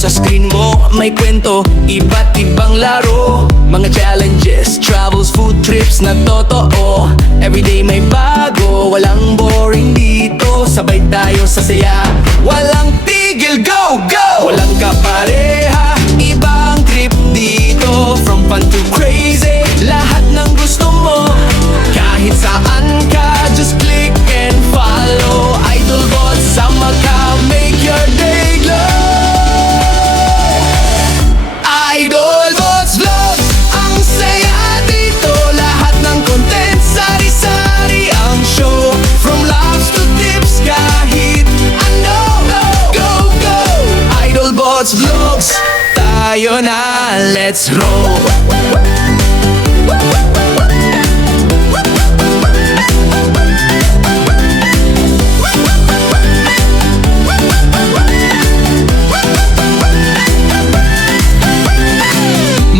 Sa screen mo may kwento, iba't ibang laro, mga challenges, travels, food trips na totoo. Everyday may bago, walang boring dito. Sabay tayo sa saya, walang tigil, go, go! Walang kapareha, ibang trip dito. From fun to crazy, lahat ng gusto mo. Kahit saan ka, just click and follow. Idolbots, sama ka, make your day glow. Idolbots Vlogs, ang saya dito. Lahat ng content, sari-sari ang show. From laughs to tips, kahit ano. Go, go! Idolbots Vlogs, tayo na, let's roll.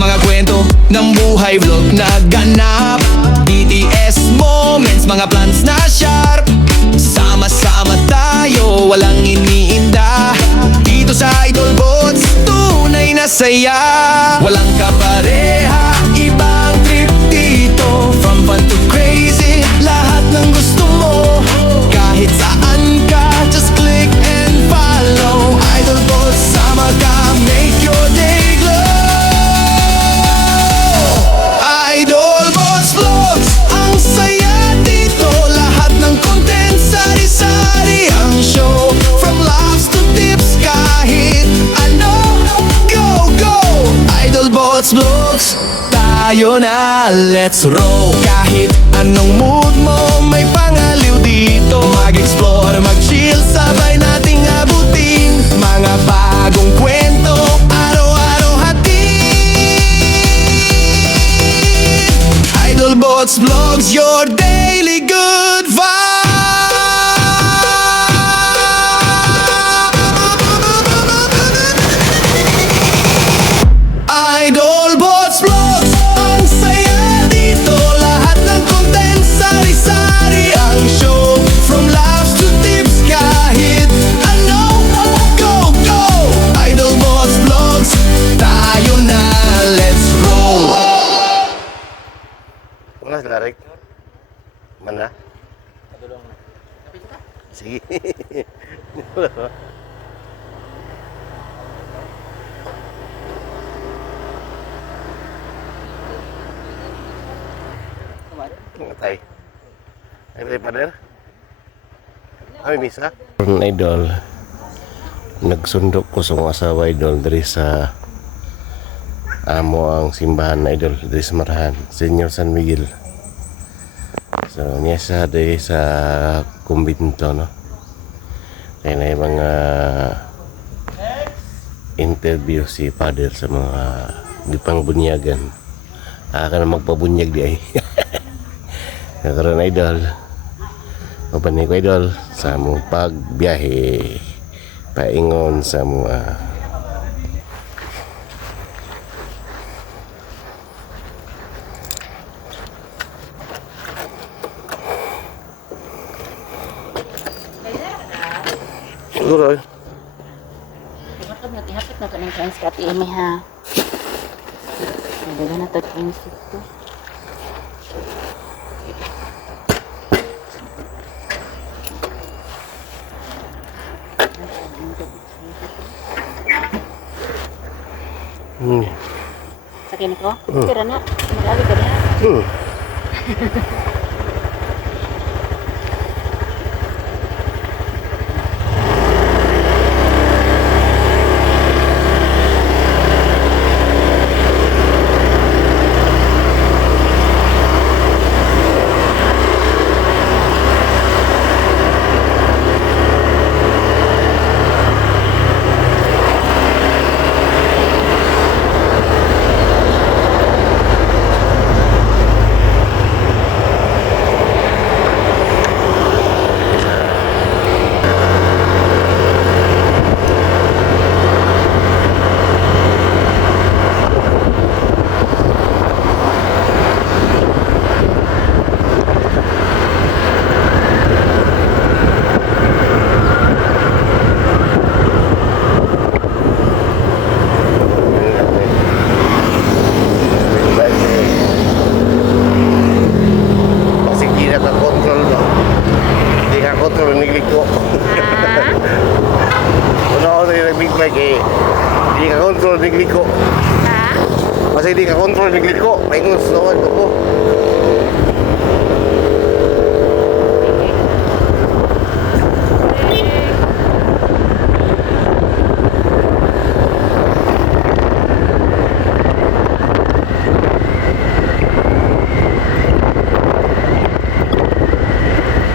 Mga kwento ng buhay, vlog na ganap, BTS moments, mga plans na sharp. Sama-sama tayo, walang iniinda. Dito sa Idolbots, tunay na saya. Walang kapareha, ibang trip dito. From fun to crazy, lahat ng gusto mo. Kahit saan ka, just click and follow. Idolbots, sama ka, make your day glow. Idolbots Vlogs, ang saya dito. Lahat ng content, sari-sari ang show. From laughs to tips, kahit ano. Go, go! Idolbots Vlogs, tayo na, let's roll. Kahit anong mood mo, may pangaliw dito. Mag-explore, mag-chill, sabay nating abutin. Mga bagong kwento, araw-araw hatid. Idolbots Vlogs, your daily good vibe. Idolbots Vlogs, ang saya dito. Lahat ng content, sari-sari ang show. From laughs to tips, kahit ano. Go, go! Idolbots Vlogs, tayo na, let's roll. Mana Larik? Mana? Sige. Matay. Ay, pwede pa rin? Ay, misa? Idol, nagsundok ko sa mga asawa, Idol, dari sa amo ang simbahan na, Idol, dari sa Marahan, Senyor San Miguel. So, niya sa dari sa kumbinto, no? Kaya na yung mga interview si Father sa mga gipang bunyagan. Ka na magpabunyag di ay. Nakaroon, Idol. Mapanay ko, Idol, sa mong pagbiyahe paingon sa mga siguro eh. Hapit na ito ng Chinese Kat Amy, ha? Nagdaga na ito Chinese ito. Sakin ko? Kira na. Marami ka na. paingon sa lawan ko.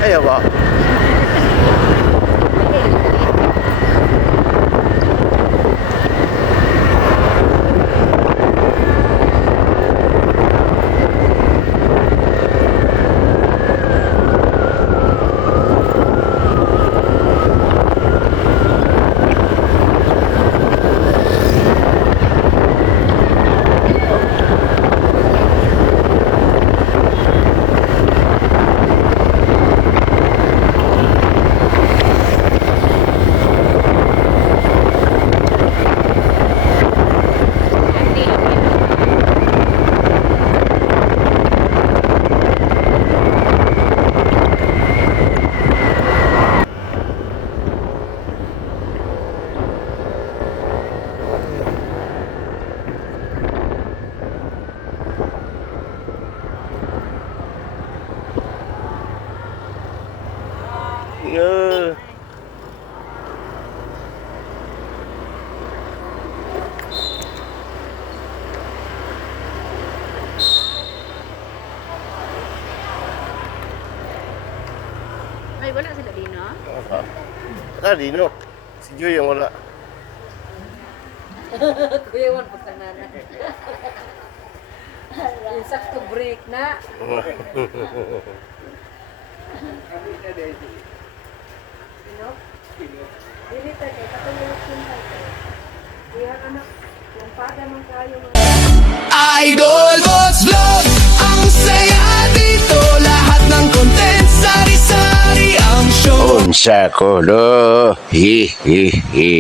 Ayaw ba? Yeah. Ay, wala sila din, no? Dino. Si Joy yang wala. Kuya, wala pagtanganan. Sakto break na. Sino? Dili tayo, katulog yung tayo. Kuya, anak, yung pada man kayo. Idol Boss Vlog, ang saya dito. Lahat ng content, sari-sari ang show. Unsa ko lo. Hi hi hi.